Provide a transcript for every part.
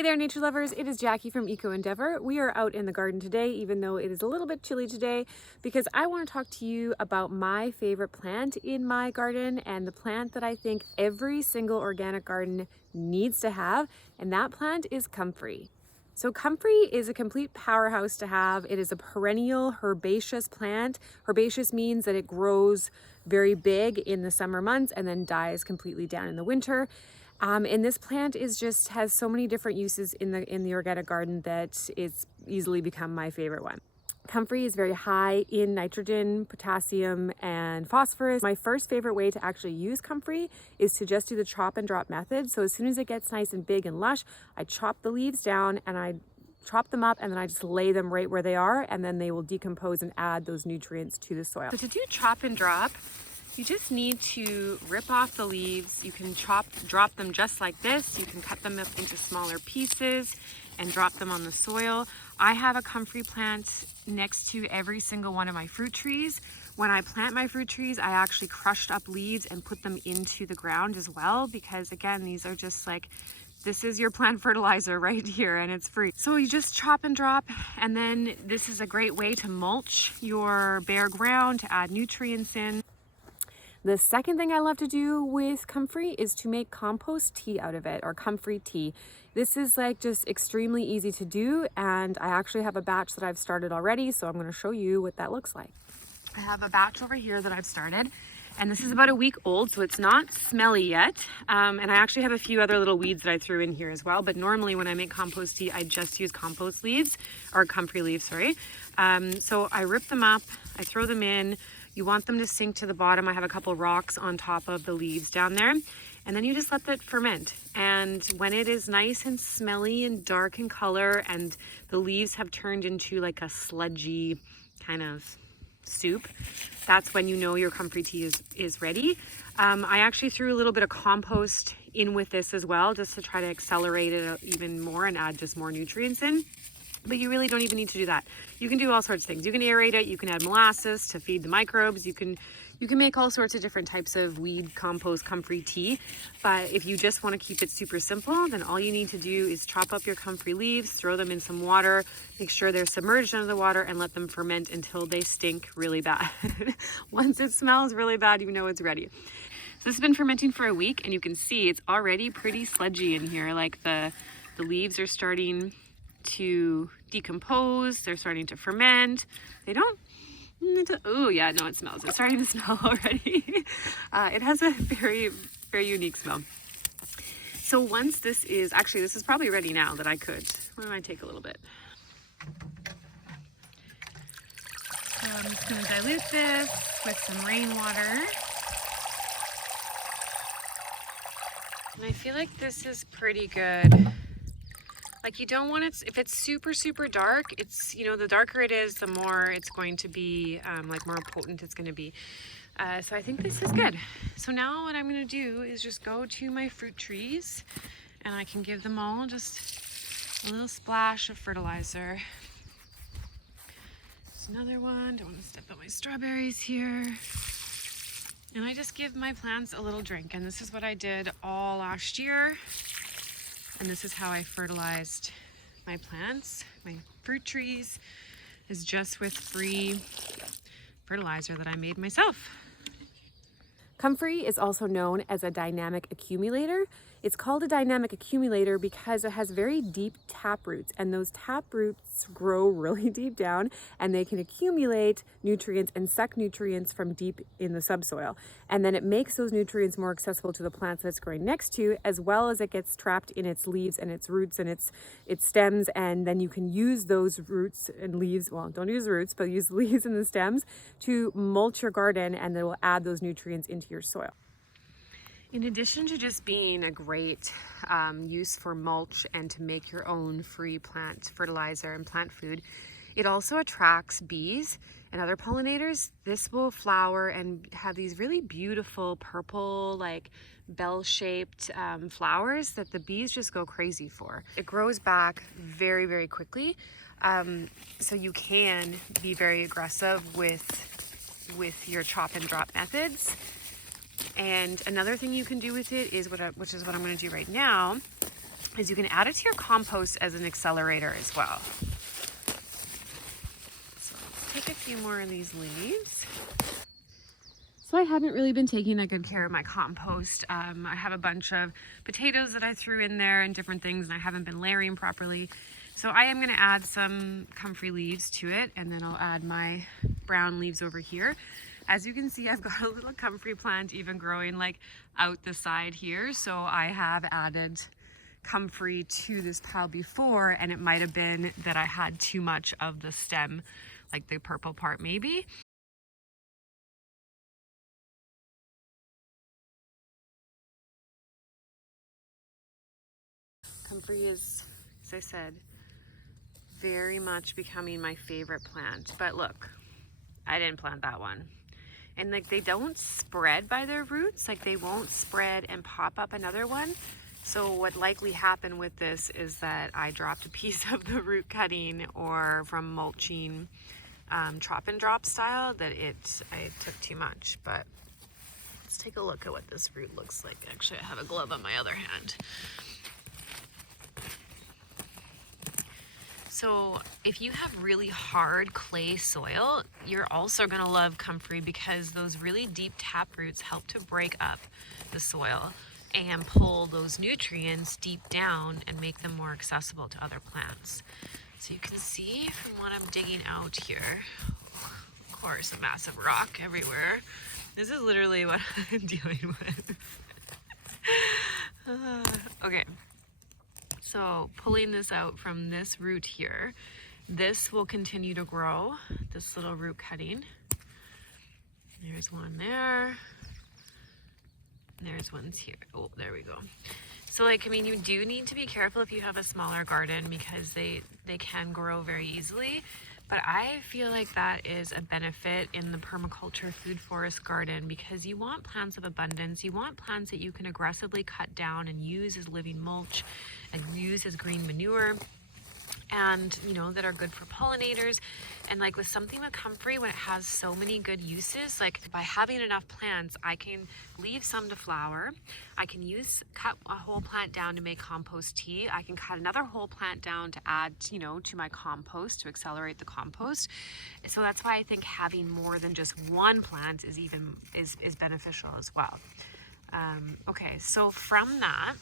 Hey there, nature lovers. It is Jackie from Eco Endeavor. We are out in the garden today, even though it is a little bit chilly today, because I want to talk to you about my favorite plant in my garden and the plant that I think every single organic garden needs to have, and that plant is comfrey. So comfrey is a complete powerhouse to have. It is a perennial herbaceous plant. Herbaceous means that it grows very big in the summer months and then dies completely down in the winter. And this plant has so many different uses in the organic garden that it's easily become my favorite one. Comfrey is very high in nitrogen, potassium, and phosphorus. My first favorite way to actually use comfrey is to just do the chop and drop method. So as soon as it gets nice and big and lush, I chop the leaves down and I chop them up, and then I just lay them right where they are, and then they will decompose and add those nutrients to the soil. So to do chop and drop, you just need to rip off the leaves. You can drop them just like this. You can cut them up into smaller pieces and drop them on the soil. I have a comfrey plant next to every single one of my fruit trees. When I plant my fruit trees, I actually crushed up leaves and put them into the ground as well, because again, these are just like, this is your plant fertilizer right here, and it's free. So you just chop and drop, and then this is a great way to mulch your bare ground, to add nutrients in. The second thing I love to do with comfrey is to make compost tea out of it, or comfrey tea. This is like just extremely easy to do, and I actually have a batch that I've started already, so I'm going to show you what that looks like. I have a batch over here that I've started, and this is about a week old, so it's not smelly yet. And I actually have a few other little weeds that I threw in here as well, but normally when I make compost tea, I just use compost leaves, or comfrey leaves, sorry. So I rip them up, I throw them in. You want them to sink to the bottom. I have a couple rocks on top of the leaves down there. And then you just let that ferment. And when it is nice and smelly and dark in color and the leaves have turned into like a sludgy kind of soup, that's when you know your comfrey tea is ready. I actually threw a little bit of compost in with this as well, just to try to accelerate it even more and add just more nutrients in. But you really don't even need to do that. You can do all sorts of things. You can aerate it, you can add molasses to feed the microbes, you can make all sorts of different types of weed compost comfrey tea. But if you just want to keep it super simple, then all you need to do is chop up your comfrey leaves, throw them in some water, make sure they're submerged under the water, and let them ferment until they stink really bad. Once it smells really bad, you know it's ready. So this has been fermenting for a week, and you can see it's already pretty sludgy in here. Like the leaves are starting to decompose, they're starting to ferment. They don't, oh yeah, no, it smells. It's starting to smell already. It has a very, very unique smell. So once this is probably ready now that I could. Why don't I take a little bit? So I'm just going to dilute this with some rainwater. And I feel like this is pretty good. Like, you don't want it, if it's super, super dark, it's, you know, the darker it is, the more it's going to be, like more potent it's going to be. So I think this is good. So now what I'm going to do is just go to my fruit trees, and I can give them all just a little splash of fertilizer. There's another one. Don't want to step on my strawberries here. And I just give my plants a little drink. And this is what I did all last year. And this is how I fertilized my plants, my fruit trees, is just with free fertilizer that I made myself. Comfrey is also known as a dynamic accumulator. It's called a dynamic accumulator because it has very deep tap roots, and those tap roots grow really deep down, and they can accumulate nutrients and suck nutrients from deep in the subsoil. And then it makes those nutrients more accessible to the plants that it's growing next to, as well as it gets trapped in its leaves and its roots and its stems. And then you can use those roots and leaves, well, don't use roots, but use the leaves and the stems to mulch your garden, and they will add those nutrients into your soil. In addition to just being a great use for mulch and to make your own free plant fertilizer and plant food, it also attracts bees and other pollinators. This will flower and have these really beautiful purple, like bell-shaped flowers that the bees just go crazy for. It grows back very, very quickly. So you can be very aggressive with your chop and drop methods. And another thing you can do with it is which is what I'm going to do right now, is you can add it to your compost as an accelerator as well. So let's take a few more of these leaves. So I haven't really been taking that good care of my compost. I have a bunch of potatoes that I threw in there and different things, and I haven't been layering properly. So I am going to add some comfrey leaves to it, and then I'll add my brown leaves over here. As you can see, I've got a little comfrey plant even growing like out the side here. So I have added comfrey to this pile before, and it might have been that I had too much of the stem, like the purple part maybe. Comfrey is, as I said, very much becoming my favorite plant. But look, I didn't plant that one. And like they don't spread by their roots, like they won't spread and pop up another one. So what likely happened with this is that I dropped a piece of the root cutting, or from mulching, chop and drop style, that I took too much. But let's take a look at what this root looks like. Actually, I have a glove on my other hand. So if you have really hard clay soil, you're also going to love comfrey, because those really deep tap roots help to break up the soil and pull those nutrients deep down and make them more accessible to other plants. So you can see from what I'm digging out here, of course, a massive rock everywhere. This is literally what I'm dealing with. Okay. So pulling this out from this root here, this will continue to grow, this little root cutting. There's one there. There's ones here. Oh, there we go. So like, I mean, you do need to be careful if you have a smaller garden, because they can grow very easily. But I feel like that is a benefit in the permaculture food forest garden, because you want plants of abundance. You want plants that you can aggressively cut down and use as living mulch and use as green manure, and you know, that are good for pollinators. And like with something with comfrey, when it has so many good uses, like by having enough plants, I can leave some to flower. I can cut a whole plant down to make compost tea. I can cut another whole plant down to add, you know, to my compost, to accelerate the compost. So that's why I think having more than just one plant is beneficial as well. Okay, so from that,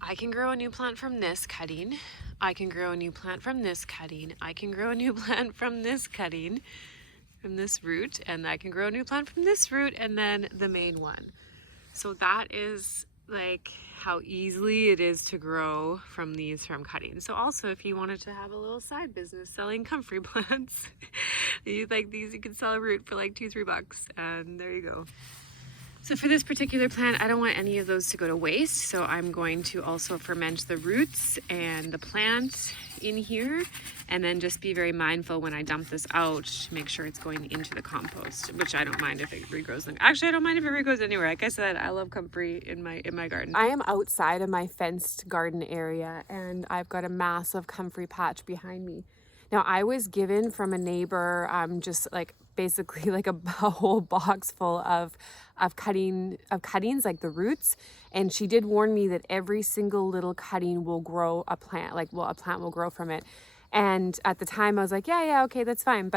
I can grow a new plant from this cutting. I can grow a new plant from this cutting. I can grow a new plant from this cutting, from this root, and I can grow a new plant from this root, and then the main one. So that is like how easily it is to grow from these from cutting. So also, if you wanted to have a little side business selling comfrey plants, you like these, you can sell a root for like $2-3, and there you go. So for this particular plant, I don't want any of those to go to waste. So I'm going to also ferment the roots and the plant in here, and then just be very mindful when I dump this out to make sure it's going into the compost, which I don't mind if it regrows. Actually, I don't mind if it regrows anywhere. Like I said, I love comfrey in my garden. I am outside of my fenced garden area, and I've got a massive comfrey patch behind me. Now, I was given from a neighbor just like basically like a whole box full of cuttings, like the roots, and she did warn me that every single little cutting will grow a plant, a plant will grow from it. And at the time I was like, yeah, okay, that's fine.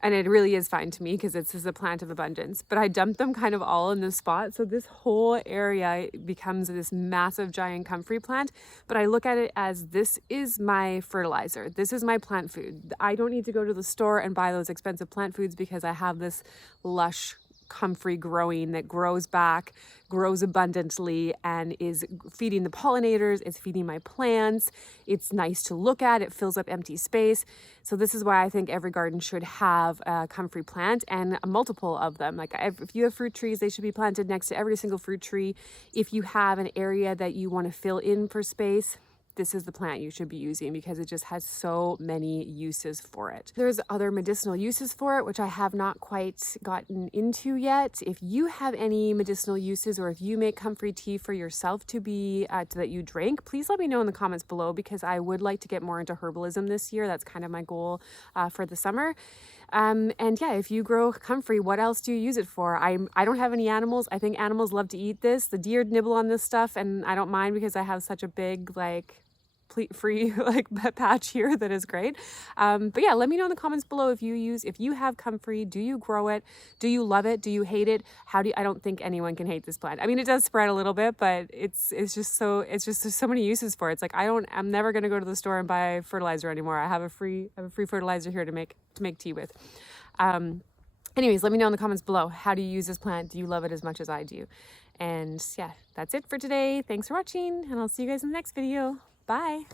And it really is fine to me, because it's a plant of abundance. But I dumped them kind of all in this spot. So this whole area becomes this massive giant comfrey plant. But I look at it as, this is my fertilizer. This is my plant food. I don't need to go to the store and buy those expensive plant foods, because I have this lush comfrey growing that grows back, grows abundantly, and is feeding the pollinators. It's feeding my plants. It's nice to look at. It fills up empty space. So this is why I think every garden should have a comfrey plant, and a multiple of them. Like if you have fruit trees, they should be planted next to every single fruit tree. If you have an area that you want to fill in for space, this is the plant you should be using, because it just has so many uses for it. There's other medicinal uses for it, which I have not quite gotten into yet. If you have any medicinal uses, or if you make comfrey tea for yourself to be that you drink, please let me know in the comments below, because I would like to get more into herbalism this year. That's kind of my goal for the summer. And yeah, if you grow comfrey, what else do you use it for? I don't have any animals. I think animals love to eat this. The deer nibble on this stuff, and I don't mind because I have such a big like free like patch here that is great. But yeah, let me know in the comments below if you have comfrey. Do you grow it? Do you love it? Do you hate it? I don't think anyone can hate this plant. I mean, it does spread a little bit, but it's just there's so many uses for it. It's like I'm never gonna go to the store and buy fertilizer anymore. I have a free fertilizer here to make tea with. Anyways, let me know in the comments below, how do you use this plant? Do you love it as much as I do? And yeah, that's it for today. Thanks for watching, and I'll see you guys in the next video. Bye.